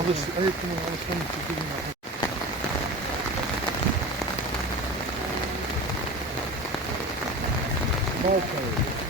alıştı. Ayettiğine alışkanlık çekildiğini Mal çayı.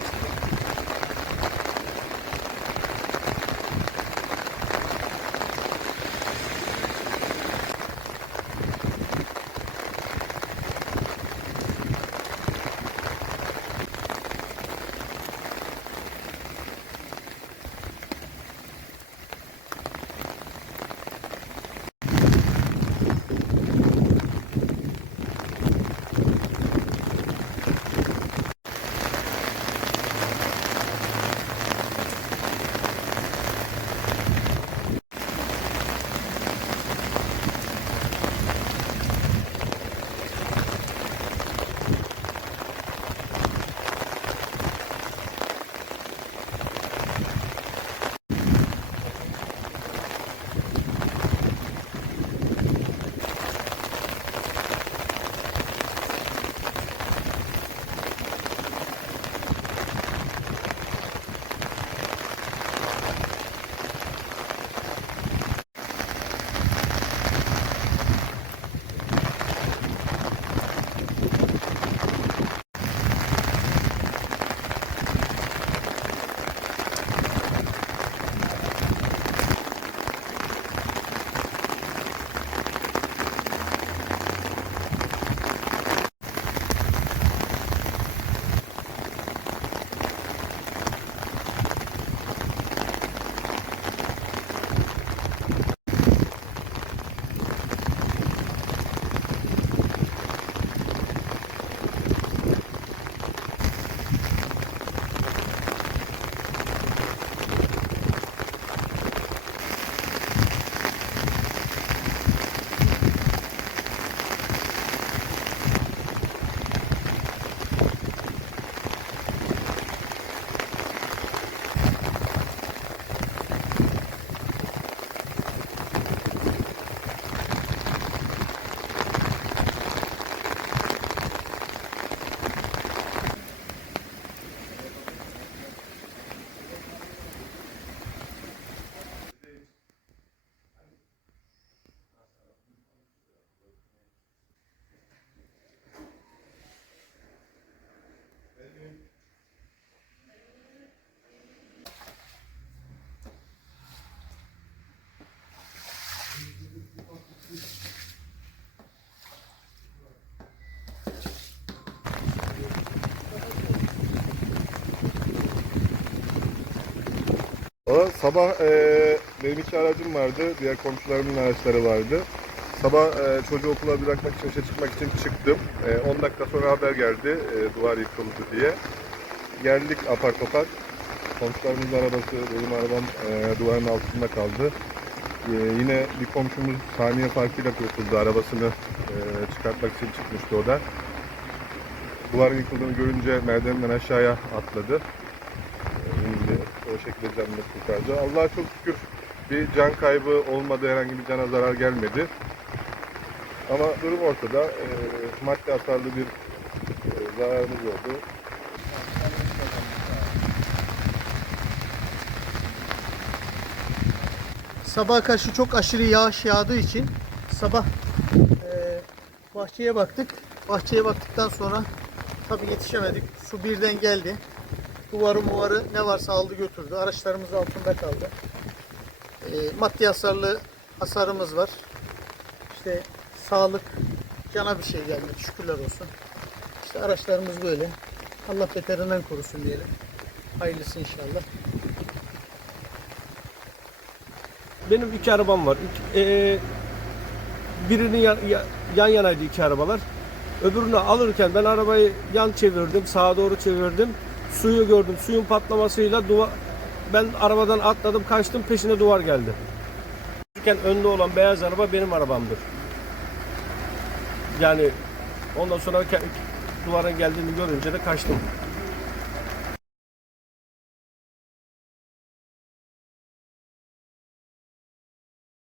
O sabah e, benim iki aracım vardı, diğer komşularımın araçları vardı. Sabah e, çocuğu okula bırakmak için, işe çıkmak için çıktım. E, 10 dakika sonra haber geldi, e, duvar yıkıldı diye. Geldik apar topar. Komşularımızın arabası, benim arabam e, duvarın altında kaldı. E, yine bir komşumuz saniye farkıyla kurtuldu. Arabasını e, çıkartmak için çıkmıştı o da. Duvarın yıkıldığını görünce merdivenden aşağıya atladı. İndi. O şekilde canını kurtardı. Allah'a çok şükür bir can kaybı olmadı. Herhangi bir cana zarar gelmedi. Ama durum ortada. E, madde hasarlı bir e, zararımız oldu. Sabah karşı çok aşırı yağış yağdığı için sabah eee, bahçeye baktık. Bahçeye baktıktan sonra tabii yetişemedik. Su birden geldi. Duvarı muvarı ne varsa aldı götürdü. Araçlarımız altında kaldı. Eee, maddi hasarlı hasarımız var. İşte sağlık, cana bir şey gelmedi. Şükürler olsun. İşte araçlarımız böyle. Allah beterinden korusun diyelim. Hayırlısı inşallah. Benim iki arabam var. İki, eee, birinin yan, ya- yan yanaydı iki arabalar. Öbürünü alırken ben arabayı yan çevirdim, sağa doğru çevirdim. Suyu gördüm. Suyun patlamasıyla duvar ben arabadan atladım, kaçtım. Peşine duvar geldi. Önde olan beyaz araba benim arabamdır. Yani ondan sonra duvarın geldiğini görünce de kaçtım.